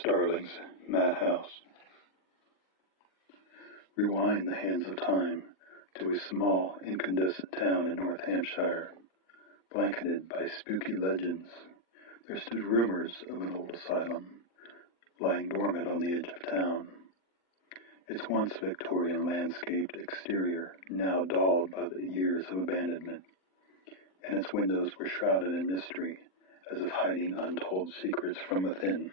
Starling's Madhouse. Rewind the hands of time to a small, incandescent town in North Hampshire, blanketed by spooky legends. There stood rumors of an old asylum, lying dormant on the edge of town. Its once Victorian landscaped exterior now dulled by the years of abandonment, and its windows were shrouded in mystery, as if hiding untold secrets from within.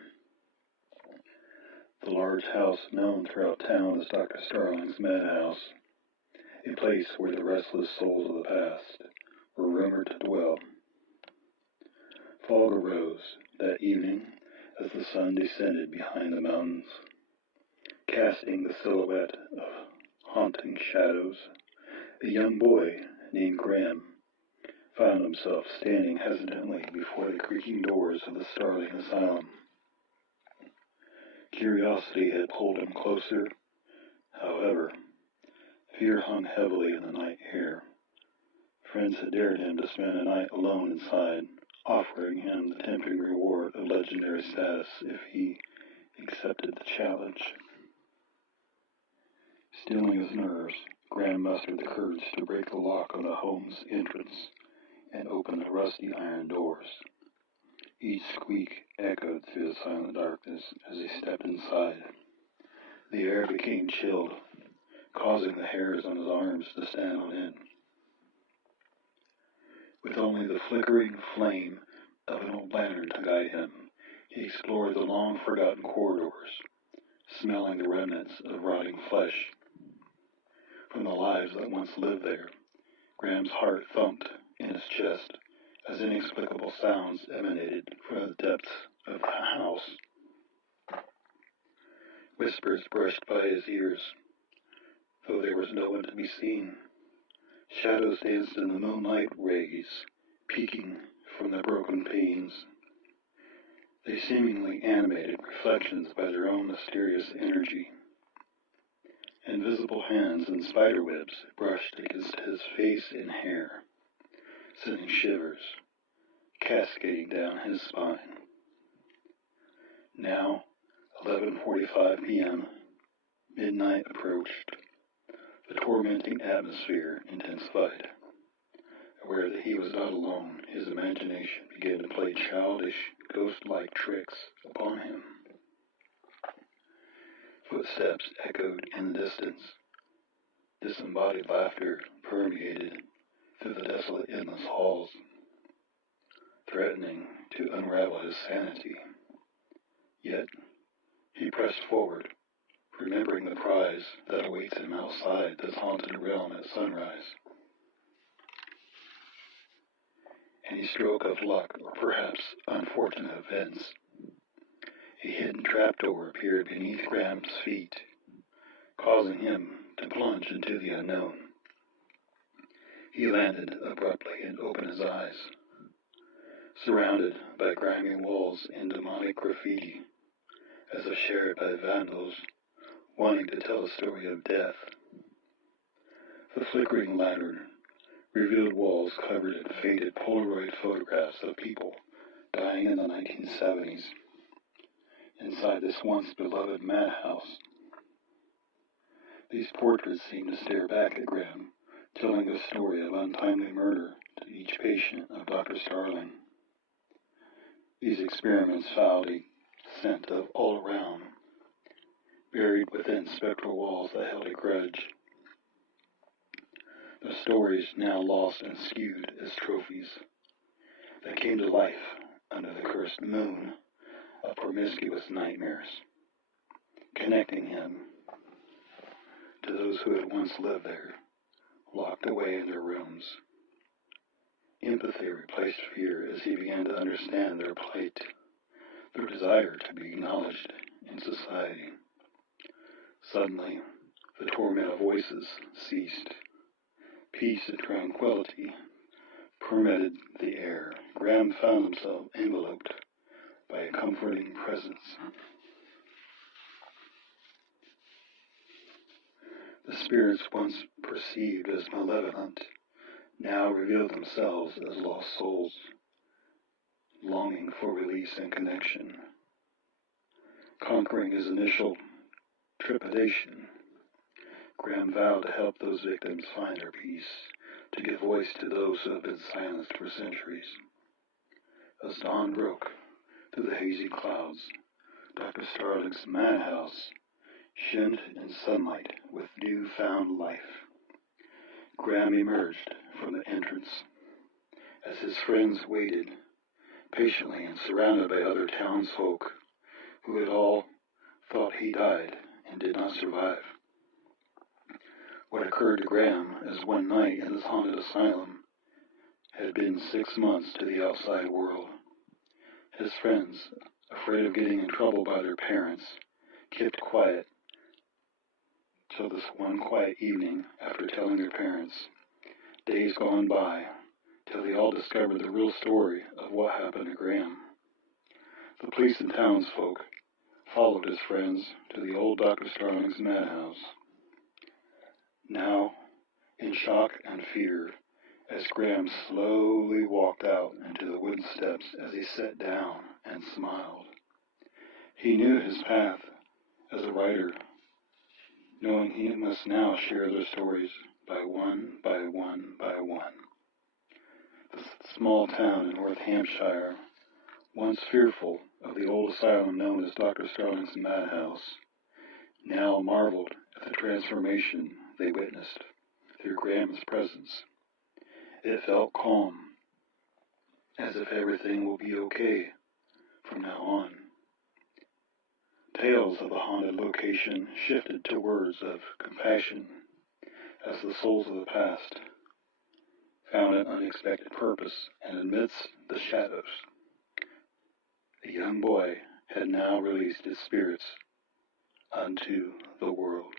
The large house known throughout town as Dr. Starling's Madhouse, a place where the restless souls of the past were rumored to dwell. Fog arose that evening as the sun descended behind the mountains, casting the silhouette of haunting shadows. A young boy named Graham found himself standing hesitantly before the creaking doors of the Starling Asylum. Curiosity had pulled him closer. However, fear hung heavily in the night air. Friends had dared him to spend a night alone inside, offering him the tempting reward of legendary status if he accepted the challenge. Steeling his nerves, Graham mustered the courage to break the lock on the home's entrance and open the rusty iron doors. Each squeak echoed through the silent darkness as he stepped inside. The air became chilled, causing the hairs on his arms to stand on end. With only the flickering flame of an old lantern to guide him, he explored the long-forgotten corridors, smelling the remnants of rotting flesh. From the lives that once lived there, Graham's heart thumped in his chest as inexplicable sounds emanated from the depths of the house. Whispers brushed by his ears, though there was no one to be seen. Shadows danced in the moonlight rays, peeking from the broken panes. They seemingly animated reflections by their own mysterious energy. Invisible hands and spiderwebs brushed against his face and hair, sending shivers cascading down his spine. Now, 11:45 p.m., midnight approached. The tormenting atmosphere intensified. Aware that he was not alone, his imagination began to play childish, ghost-like tricks upon him. Footsteps echoed in the distance. Disembodied laughter permeated through the desolate endless halls, threatening to unravel his sanity. Yet, he pressed forward, remembering the prize that awaits him outside this haunted realm at sunrise. Any stroke of luck, or perhaps unfortunate events, a hidden trapdoor appeared beneath Graham's feet, causing him to plunge into the unknown. He landed abruptly and opened his eyes, surrounded by grimy walls and demonic graffiti, as if shared by vandals wanting to tell a story of death. The flickering lantern revealed walls covered in faded Polaroid photographs of people dying in the 1970s inside this once beloved madhouse. These portraits seemed to stare back at Graham, telling the story of untimely murder to each patient of Dr. Starling. These experiments fouled a scent of all around, buried within spectral walls that held a grudge. The stories now lost and skewed as trophies that came to life under the cursed moon of promiscuous nightmares, connecting him to those who had once lived there, locked away in their rooms. Empathy replaced fear as he began to understand their plight, their desire to be acknowledged in society. Suddenly, the torment of voices ceased. Peace and tranquility permeated the air. Graham found himself enveloped by a comforting presence. The spirits once perceived as malevolent now revealed themselves as lost souls, longing for release and connection. Conquering his initial trepidation, Graham vowed to help those victims find their peace, to give voice to those who have been silenced for centuries. As dawn broke through the hazy clouds, Dr. Starling's madhouse shimmed in sunlight with new-found life. Graham emerged from the entrance as his friends waited patiently and surrounded by other townsfolk who had all thought he died and did not survive. What occurred to Graham as one night in this haunted asylum had been 6 months to the outside world. His friends, afraid of getting in trouble by their parents, kept quiet till this one quiet evening after telling their parents. Days gone by till they all discovered the real story of what happened to Graham. The police and townsfolk followed his friends to the old Dr. Starling's madhouse. Now, in shock and fear, as Graham slowly walked out into the wooden steps as he sat down and smiled. He knew his path as a writer, knowing he must now share their stories by one, by one, by one. The small town in North Hampshire, once fearful of the old asylum known as Dr. Starling's madhouse, now marveled at the transformation they witnessed through Graham's presence. It felt calm, as if everything will be okay from now on. Tales of the haunted location shifted to words of compassion as the souls of the past found an unexpected purpose, and amidst the shadows, the young boy had now released his spirits unto the world.